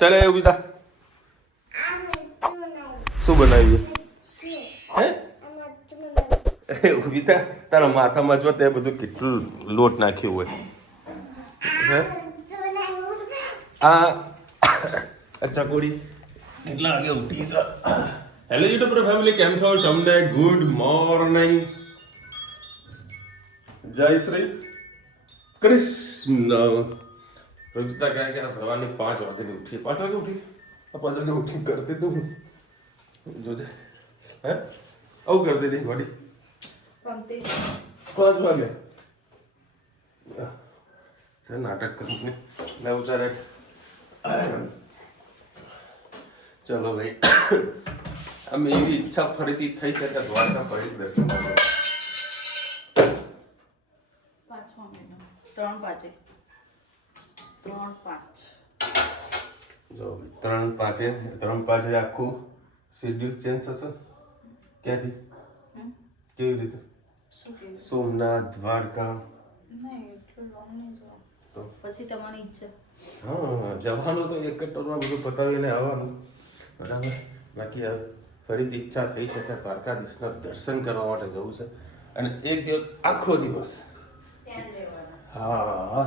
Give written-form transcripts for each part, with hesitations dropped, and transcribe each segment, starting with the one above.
ચાલે એવું બીતા શું બનાવ્યું હે બીતા તારા માથામાં જો તે બધું કેટલું લોટ નાખ્યું હોય હે આ ચકોડી કેટલા વાગે ઉઠી છે હેલો યુટ્યુબર ફેમિલી કેમ છો તમને ગુડ મોર્નિંગ જય શ્રી કૃષ્ણ રોજતા કહે કે સવારની 5 વાગે ઉઠી 5 વાગે ઉઠી 5 વાગે ઉઠી કરતી તું જોજે હે આવું કરતી હતી વાડી 5 વાગે સર નાટક કરું ને मैं उतारे चलो भाई अब मेरी इच्छा फरीથી થઈ શકે દ્વારકા ફરી દર્શન કરવા 3-5 આખું શેડ્યુલ ચેન્જ થશે ક્યાંથી કેવી રીતે સોમનાથ દ્વારકા પછી તમારી ઈચ્છા હા જવાનું તો એક જ ટોરમાં બધું પતાવીને આવવાનું બરાબર બાકી ફરીથી ઈચ્છા થઈ શકે દ્વારકાધીશના દર્શન કરવા માટે જવું છે અને એક દિવસ આખો દિવસ ત્યાં રહેવાના હા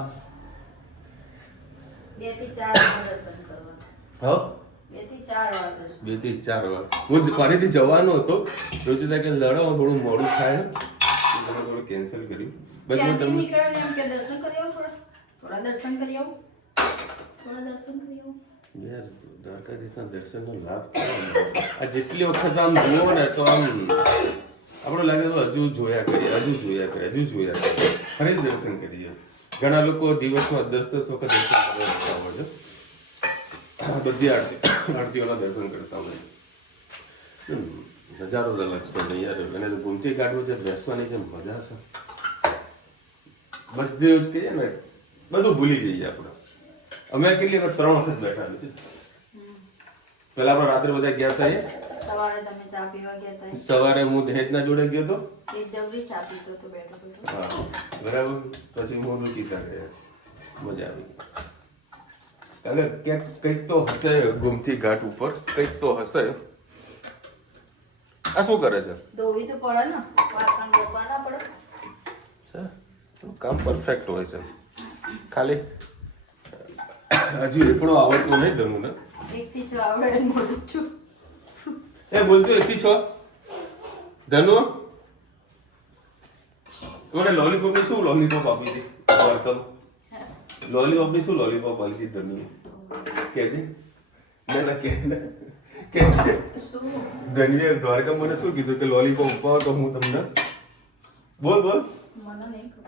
2 થી 4 દર્શન કરવાના હો 2 થી 4 વાર 2 થી 4 વાર હું ફરીથી જવાનો હતો રોજતા કે લડો થોડું મોડું થાય થોડું કેન્સલ કર્યું બસ હું તમને નીકળ્યા એમ કે દર્શન કરી આવો થોડા દર્શન કરી આવો યાર દ્વારકાધીશના દર્શનનો લાભ આ જેટલી વખત આમ જુઓ ને તો આમ આપણે લાગે તો હજુ જોયા કરીએ ફરી દર્શન કરીએ ઘણા લોકો દિવસમાં 10 વખત દર્શન કરતા હોય છે બધી આરતીઓના દર્શન કરતા હોય નજારો અલગ છે ને યાર એને ગુમતી કાઢવું છે બેસવાની જે મજા છે બધી જ કહીએ ને બધું ભૂલી જઈએ આપણે અમે કેટલી વખત 3 વખત બેઠા નથી પેલા આપણે રાત્રે બધા ગયા હતા સવારે તમે ચા પીવા ગયા હતા સવારે હું દહેજના જોડે ગયો તો એક જબરી ચા પીતો તો બેઠો હા બરાબર પછી મોઢું ચીતા ગયા મજા આવી એટલે કંઈક તો હશે ગુમતી ઘાટ ઉપર કંઈક તો હશે આ શું કરે છે ધોવી તો પડે ને વાસણ ઘસવાના પડે કામ પરફેક્ટ હોય છે ખાલી હજુ એકડો આવડતો નહીં ધનુ ને એક થી 6 આવડે મોડું છું એ બોલતો 1 થી 6 ધનુ મને લોલીપોપ ની શું લોલીપોપ આપી હતી દ્વારકામાં લોલીપોપ ની શું લોલીપોપ આપી હતી ધનુ કેજે ના કે ધનવીએ દ્વારકામાં મને શું કીધું કે લોલીપોપ ઉપાવો તો હું તમને બોલ મને નહીં ખબર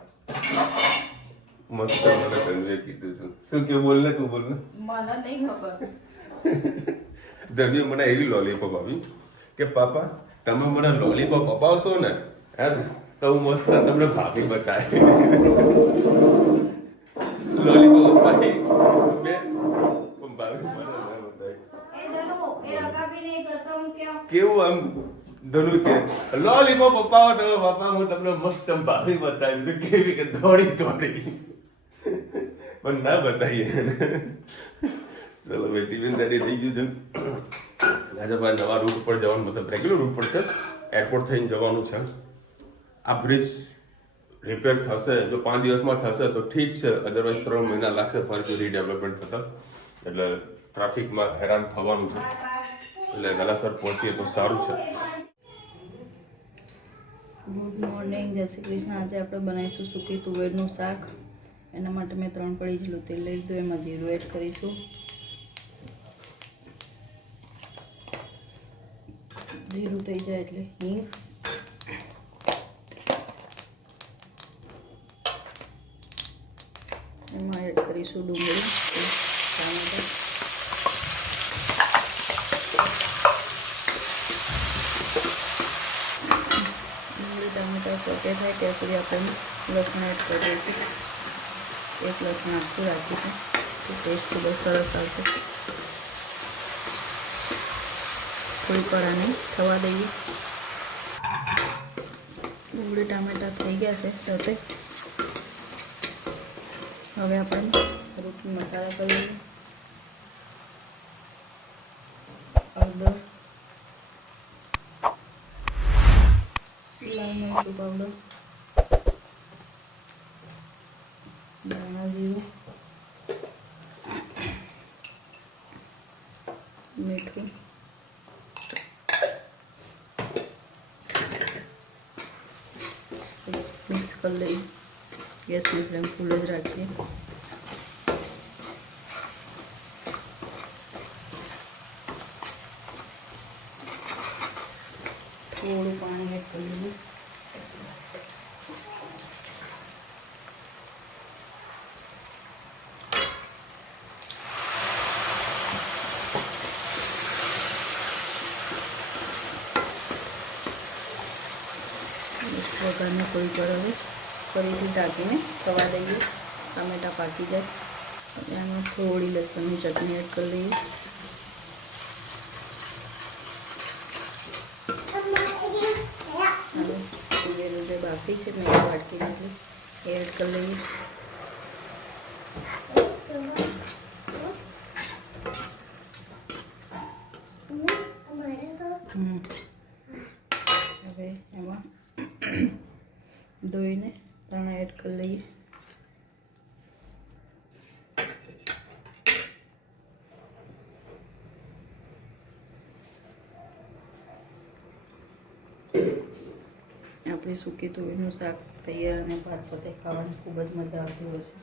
મસ્ત મને ધનવીએ કીધું તું શું કે બોલ ને તું બોલ ને મને નહીં ખબર ધનવીએ મને એવી લોલીપોપ આપી કે પાપા તમે મને લોલીપોપ અપાવશો ને હે તો હું મસ્ત તમને ભાભી બતાવી લોલીપોપ અપાવી બે ભાભી મને કેવું આમ ધનુ કે લોલીપોપ અપાવો તો બાપા હું તમને મસ્ત ભાભી બતાવી તો કેવી કે દોડી પણ ના બતાવીએ ચલો ભાઈ ટીવી રેડી થઈ ગયું છે આજે ભાઈ નવા રૂટ પર જવાનું મતલબ રેગ્યુલર રૂટ પર છે એરપોર્ટ થઈને જવાનું છે આ બ્રિજ રિપેર થશે જો 5 દિવસમાં થશે તો ઠીક છે અદરવાઇઝ 3 મહિના લાગશે ફરીથી રીડેવલપમેન્ટ થતા એટલે ટ્રાફિકમાં હેરાન થવાનું છે એટલે વહેલાસર પહોંચીએ તો સારું છે ગુડ મોર્નિંગ જય શ્રી કૃષ્ણ આજે આપણે બનાવીશું સૂકી તુવેરનું શાક એના માટે મેં 3 પડી જેટલું તેલ લઈ લીધું એમાં જીરું એડ કરીશું જીરું થઈ જાય એટલે હિંગ એમાં એડ કરીશું ડુંગળી ટામેટાં ટમેટા સોટે થાય ત્યાં સુધી આપણે લસણ એડ કરી દઈશું એક લસણ આખું રાખીશું તો ટેસ્ટ ખૂબ જ સરસ આવશે થોડી કળાને થવા દઈએ ડુંગળી ટામેટા થઈ ગયા છે સોટે હવે આપણે રૂટી મસાલા કરીએ પાવડર, લાલ મરચું પાવડર, ધાણા જીરું, મીઠું, મિક્સ કરી લઈએ. ગેસની ફ્લેમ ફૂલ જ રાખીએ. થોડું પાણી એડ કરી લઈએ. વઘારને કોઈ પર હવે ફરીથી ઢાંકીને થવા દઈએ. ટામેટાં પાકી જાય. અને આમાં થોડી લસણની ચટણી એડ કરી લઈએ. હવે તુવેરું જે બાફી છે મેં વાટકી નાખી એ એડ કરી લઈએ. હવે એમાં ધોઈને ધાણા એડ કરી લઈએ. આપણી સૂકી તુવેરનું શાક તૈયાર અને ભાત સાથે ખાવાની ખૂબ જ મજા આવતી હોય છે.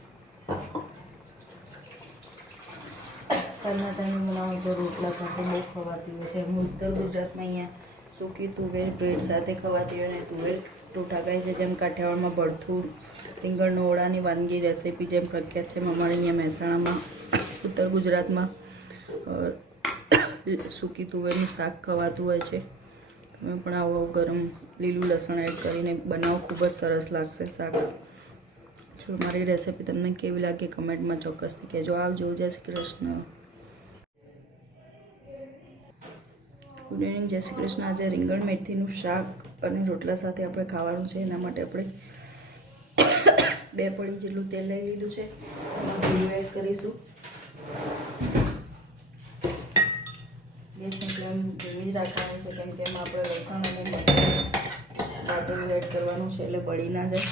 સાંજના ટાઈમે બનાવો તો રોટલા સાથે બહુ ખવાતી હોય છે. ઉત્તર ગુજરાતમાં અહીંયા સૂકી તુવેર બ્રેડ સાથે ખવાતી હોય અને તુવેર ટોઠા ખાય છે. જેમ કાઠિયાવાડમાં ભરથું રીંગણનો ઓળાની વાનગી રેસીપી જેમ પ્રખ્યાત છે, અમારે અહીંયા મહેસાણામાં ઉત્તર ગુજરાતમાં સૂકી તુવેરનું શાક ખવાતું હોય છે. તમે પણ આવો ગરમ લીલું લસણ એડ કરીને બનાવો, ખૂબ જ સરસ લાગશે શાક. ચલો, મારી રેસીપી તમને કેવી લાગી કમેન્ટમાં ચોક્કસથી કહેજો. આવજો. જય શ્રી કૃષ્ણ. Good evening. જય શ્રી કૃષ્ણ. આજે રીંગણ મેથીનું શાક અને રોટલા સાથે આપણે ખાવાનું છે. એના માટે આપણે 2 પડી જેટલું તેલ લઈ લીધું છે. એમાં જીરું એડ કરીશું. ગેસની ફ્લેમ ધીમી જ રાખવાની છે, કેમ કે એમાં આપણે લસણ અને મરચાં વાટેલું એડ કરવાનું છે, એટલે બળી ના જાય.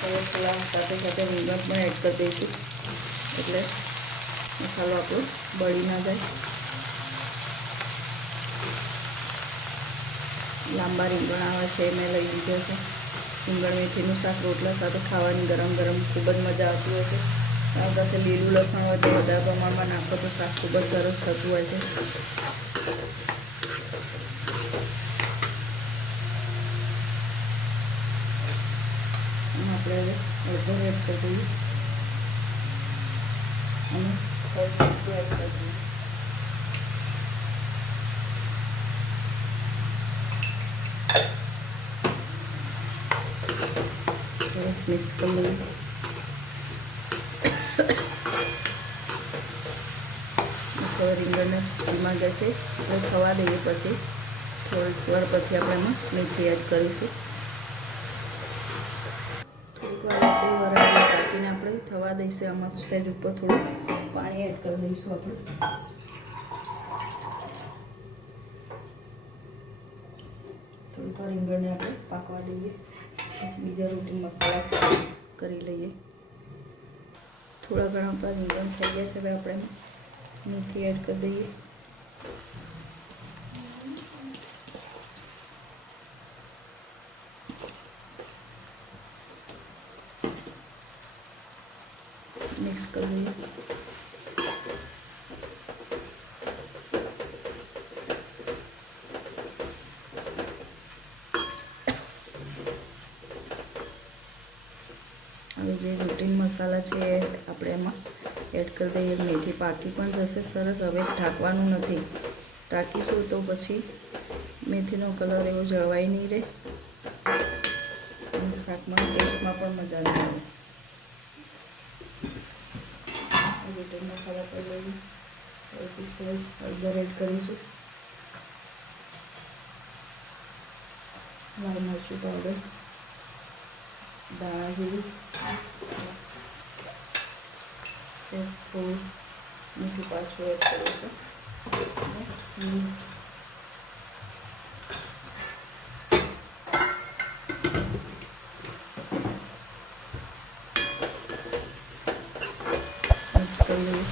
થોડા સાથે સાથે રીંગણ પણ એડ કરી દઈશું, એટલે મસાલો આપણો બળી ના જાય. લાંબા રીંગણ આવે છે મેં લઈ લીધા છે. રીંગણ મેથીનું શાક રોટલા સાથે ખાવાની ગરમ ગરમ ખૂબ જ મજા આવતી હોય છે. તમારી પાસે લીલું લસણ હોય તો વધારે પ્રમાણમાં નાખો તો શાક ખૂબ જ સરસ થતું હોય છે. આપણે હવે અડધો એડ કરી દઈએ અને સૌ એડ કરી દઈએ. સરસ મિક્સ કરી લઈએ. રીંગણને ધીમા ગેસે થવા દઈએ. પછી થોડીક વાર પછી આપણે એમાં મેથી એડ કરીશું. થોડીક વાર તે વરાળ કાઢીને આપણે થવા દઈશું. આમાં સહેજ ઉપર થોડું પાણી એડ કરી દઈશું આપણે. થોડીક વાર રીંગણને આપણે પાકવા દઈએ. પછી બીજા રૂટીન મસાલા કરી લઈએ. થોડા ઘણા આપણા રીંગણ થઈ ગયા છે. હવે આપણે મેથી એડ કરી દઈએ. મિક્સ કરી દઈએ. હવે જે રૂટીન મસાલા છે એ આપણે એમાં એડ કરી દઈએ. મેથી પાકી પણ જશે સરસ. હવે ઢાંકવાનું નથી. ઢાંકીશું તો પછી મેથીનો કલર એવો જળવાઈ નહીં રહે અને શાકમાં ટેસ્ટમાં પણ મજા નહીં આવે. રૂટીન મસાલા કરી લઈએ. સૌથી સહેજ હળદર એડ કરીશું. લાલ મરચું પાવડર, ધાણા જીરું, થોડું મીઠું પાછું એડ કર્યું છે. મિક્સ કરી લઈએ.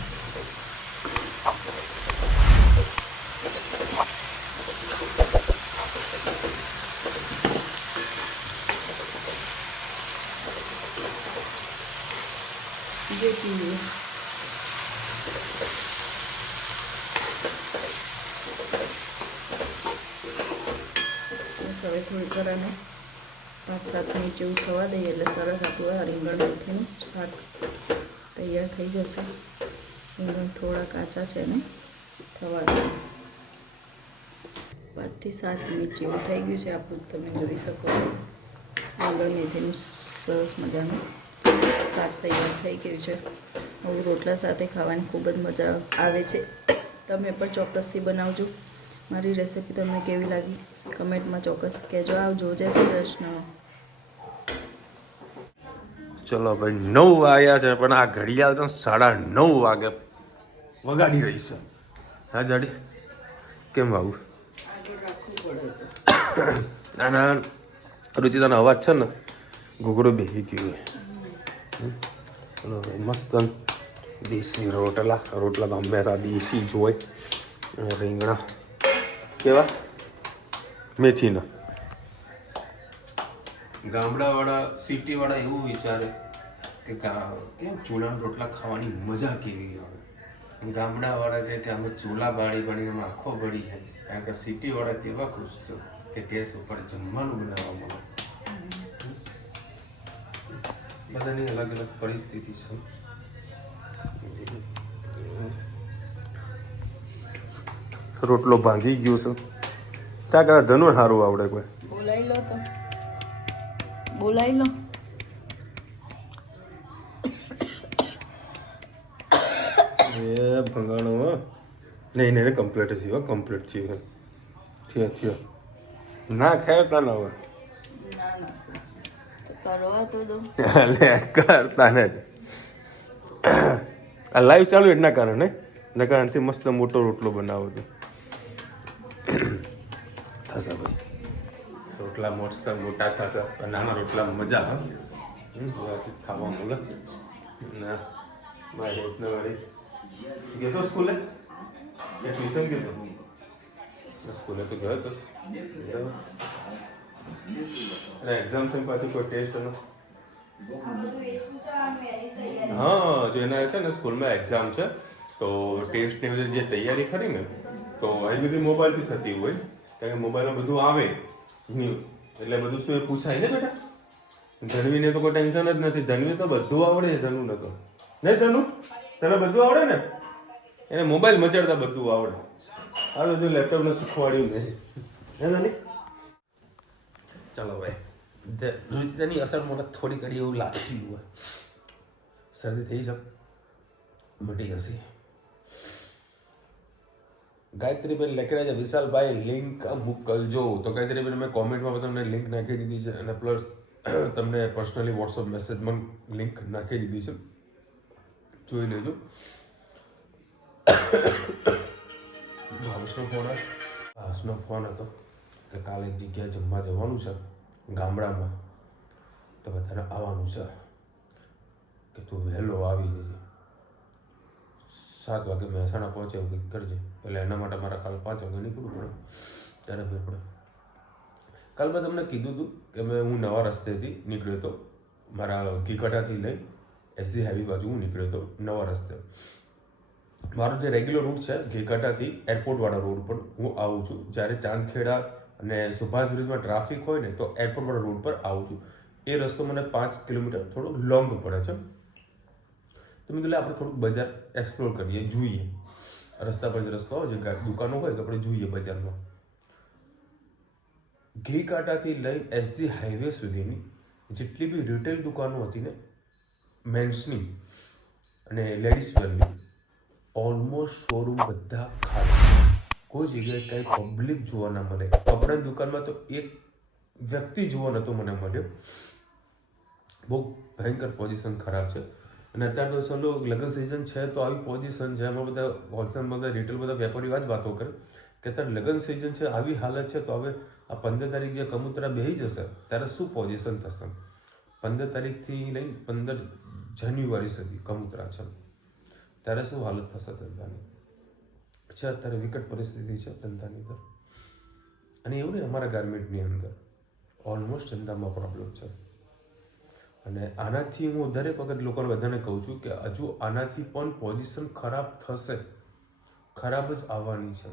જેથી હવે થોડીક વાર આને 5-7 મિનિટ જેવું થવા દઈએ એટલે સરસ આપણું આ રીંગણ મેથીનું શાક તૈયાર થઈ જશે. રીંગણ થોડા કાચા છે ને થવા દઈએ. 5 થી 7 મિનિટ જેવું થઈ ગયું છે આપણું. તમે જોઈ શકો છો રીંગણ મેથીનું સરસ મજાનું શાક તૈયાર થઈ ગયું છે. હવે રોટલા સાથે ખાવાની ખૂબ જ મજા આવે છે. તમે પણ ચોક્કસથી બનાવજો. મારી રેસિપી તમને કેવી લાગી કમેન્ટમાં ચોક્કસ કહેજો. આવજો. જય શ્રી કૃષ્ણ. ચલો ભાઈ 9 વાગ્યા છે પણ આ ઘડિયાળ તો 9:30 વાગે વગાડી રહી છે. હા જાડી કેમ આવું? ના ના રુચિતાનો અવાજ છે ને ઘૂઘરું બેસી ગયું. ચલો ભાઈ મસ્ત દેશી રોટલા તો હંમેશા દેશી જ હોય. અને રીંગણા કેવા મેથીના. ગામડાવાળા સિટીવાળા એવું વિચારે કે કેમ ચૂલાના રોટલા ખાવાની મજા કેવી આવે. ગામડાવાળા કહે કે અમે ચૂલા બાળી બળીને અમે આખો બળી છે. કારણ કે સિટીવાળા કેવા ખુશ છે કે ગેસ ઉપર જમવાનું બનાવવા મળે. બધાની અલગ અલગ પરિસ્થિતિ છે. રોટલો ભાંગી ગયો છે. ત્યાં કદાચ ધનુર સારું આવડે કોઈ બોલાવી લો તો બોલાવી લો. એ ભંગાણો નહીં નહીં કમ્પ્લીટ છે કમ્પ્લીટ થયો ના ખેર તા ના હોય ના ના તો કરવા તો દો. કરતા ને આ લાઈવ ચાલુ એના કારણે એના કારણથી મસ્ત મોટો રોટલો બનાવો તો થશે ભાઈ. રોટલા મસ્ત મોટા થશે. નાના રોટલા મજા આવે વ્યવસ્થિત ખાવા મળે. ના મારી રોટને વાળી ગયો તો સ્કૂલે કે ટ્યુશન ગયો તો સ્કૂલે તો ગયો તો એક્ઝામ છે પાછું કોઈ ટેસ્ટ એનો. હા જો એના છે ને સ્કૂલમાં એક્ઝામ છે તો ટેસ્ટની બધી જે તૈયારી ખરી ને તો એ બધી મોબાઈલથી થતી હોય. કારણ કે મોબાઈલમાં બધું આવે એટલે બધું શું એ પૂછાય ને બેટા. ધનવીને તો કોઈ ટેન્શન જ નથી. ધનવી તો બધું આવડે છે. ધનુ ને તો નહીં ધનુ તને બધું આવડે ને એને મોબાઈલ મચાડતા બધું આવડે. આ તો જો લેપટોપને શીખવાડ્યું નહીં હે નાની. ચાલો ભાઈ રુચિતાની અસર મને થોડી ઘડી એવું લાગ્યું હોય. શરદી થઈ છે મટી જશે. ગાયત્રીબેન લખી રહ્યા છે વિશાલભાઈ લિંક મોકલજો. તો ગાયત્રીબેન મેં કોમેન્ટમાં તમને લિંક નાખી દીધી છે અને પ્લસ તમને પર્સનલી વોટ્સઅપ મેસેજમાં લિંક નાખી દીધી છે. જોઈ લેજો. ભાવસનો ફોન હતો કે કાલે એક જગ્યાએ જમવા જવાનું છે ગામડામાં તો બધાને આવવાનું છે કે તું વહેલો આવી જજે. 7 વાગે મહેસાણા પહોંચે એવું કંઈક કરજે. એટલે એના માટે મારે કાલ 5 વાગે નીકળવું પડે ત્યારે મેં પડે. કાલ મેં તમને કીધું હતું કે હું નવા રસ્તેથી નીકળ્યો હતો. મારા ઘીકટાથી લઈ એસજી હાઈવે બાજુ હું નીકળ્યો હતો નવા રસ્તે. મારો જે રેગ્યુલર રૂટ છે ઘીકટાથી એરપોર્ટવાળા રોડ પર હું આવું છું. જ્યારે ચાંદખેડા અને સુભાષ બ્રિજમાં ટ્રાફિક હોય ને તો એરપોર્ટવાળા રોડ પર આવું છું. એ રસ્તો મને 5 કિલોમીટર થોડો લોંગ પડે છે. તો મેં કીધું આપણે થોડુંક બજાર એક્સપ્લોર કરીએ જોઈએ. રસ્તા પર જે રસ્તો હોય જે દુકાનો હોય તો આપણે જોઈએ બજારમાં. ઘીકાંટાથી લઈ એસજી હાઈવે સુધીની જેટલી બી રિટેલ દુકાનો હતી ને મેન્સની અને લેડીઝ વેરની ઓલમોસ્ટ શોરૂમ બધા ખાલી. કોઈ જગ્યાએ કંઈ પબ્લિક જોવા ના મળે. કપડાની દુકાનમાં તો એક વ્યક્તિ જોવા નહોતો મને મળ્યો. બહુ ભયંકર પોઝિશન ખરાબ છે. અને અત્યારે તો ચલો લગ્ન સિઝન છે તો આવી પોઝિશન છે, એમાં બધા હોલસેલ બધા રિટેલ બધા વેપારીઓ જ વાતો કરે કે અત્યારે લગ્ન સિઝન છે, આવી હાલત છે, તો હવે આ 15 તારીખ જે કબૂતરા બેસી જશે ત્યારે શું પોઝિશન થશે? 15 તારીખથી લઈને 15 જાન્યુઆરી સુધી કબૂતરા છે, ત્યારે શું હાલત થશે ધંધાની? છે અત્યારે વિકટ પરિસ્થિતિ છે ધંધાની અંદર. અને એવું નહીં, અમારા ગાર્મેન્ટની અંદર ઓલમોસ્ટ ધંધામાં પ્રોબ્લેમ છે. અને આનાથી હું દરેક વખત લોકોને બધાને કહું છું કે હજુ આનાથી પણ પોઝિશન ખરાબ થશે, ખરાબ જ આવવાની છે.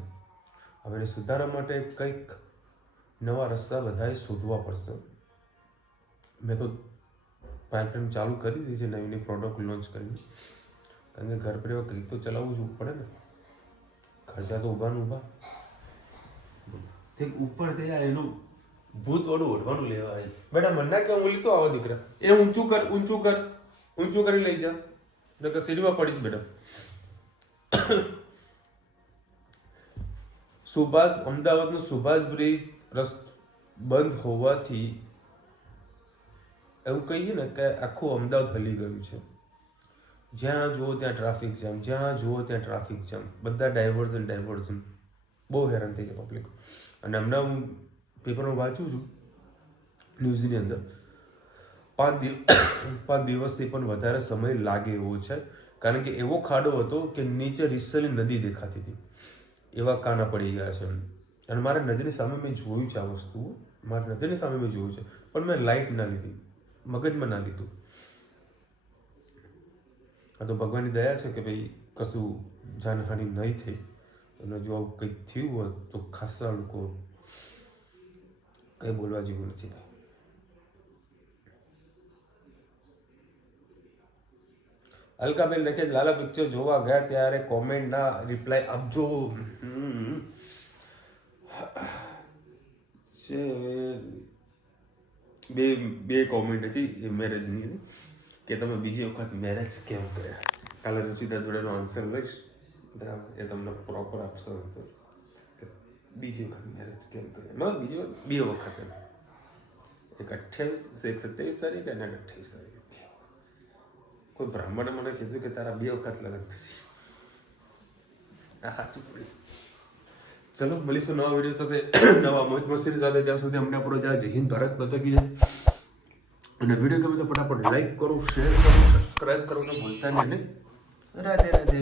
હવે એને સુધારવા માટે કંઈક નવા રસ્તા બધાએ શોધવા પડશે. મેં તો પાઇપલાઇન ચાલુ કરી દીધી છે, નવી નવી પ્રોડક્ટ લોન્ચ કરીને, કારણ કે ઘર પરિવાર કંઈક તો ચલાવવું જ પડે ને, ખર્ચા તો ઊભા ને ઊભા. તે ઉપર થયા એનું ભૂત વાળું ઓઢવાનું લેવા આવે. બેટા મને ના કે હું લીધો આવો દીકરા, એ ઊંચું કર, ઊંચું કર, ઊંચું કરી લઈ જા, એટલે સીડીમાં પડીશ બેટા. અમદાવાદનો સુભાષ બ્રિજ બંધ હોવાથી એવું કહીએ ને કે આખું અમદાવાદ હલી ગયું છે. જ્યાં જુઓ ત્યાં ટ્રાફિક જામ, જ્યાં જુઓ ત્યાં ટ્રાફિક જામ, બધા ડાયવર્ઝન. બહુ હેરાન થઈ જાય પબ્લિક. અને હમણાં હું પેપરમાં વાંચું છું, ન્યૂઝની અંદર 5 દિવસથી પણ વધારે સમય લાગે એવો છે, કારણ કે એવો ખાડો હતો કે નીચે રિસલી નદી દેખાતી હતી, એવા કાના પડી ગયા છે. અને મારા નજરની સામે મેં જોયું છે આ વસ્તુ, મારા નજરની સામે મેં જોયું છે, પણ મેં લાઇટ ના લીધી, મગજમાં ના લીધું. આ તો ભગવાનની દયા છે કે ભાઈ કશું જાનહાનિ નહીં થઈ. અને જો આવું કંઈક થયું હોત તો ખાસા લોકો કંઈ બોલવા જેવું નથી ભાઈ. અલકાબેન લખે લાલા પિક્ચર જોવા ગયા ત્યારે કોમેન્ટ ના રિપ્લાય આપજો. બે કોમેન્ટ હતી એ મેરેજની કે તમે બીજી વખત મેરેજ કેમ કર્યા. કાલે રુચિતા જોડેનો આન્સર લઈશ, બરાબર, એ તમને પ્રોપર આપશે આન્સર કે બીજી વખત મેરેજ કેમ કર્યા. ના, બીજી વખત 2 વખત એમ, એક 27 તારીખે અને 28 તારીખે. કોઈ બ્રાહ્મણે મને કીધું કે તારા 2 વખત લગ્ન થશે. આ સાચું પડી. ચલો મળીશું નવા વિડીયો સાથે, નવા મોજ મસ્તી સાથે. ત્યાં સુધી અમને આપણો જય હિન્દ, ભારત માતા કી જય. અને વિડીયો ગમે તો ફટાફટ લાઈક કરો, શેર કરો, સબસ્ક્રાઇબ કરો ને ભૂલતા નહીં. રાધે રાધે.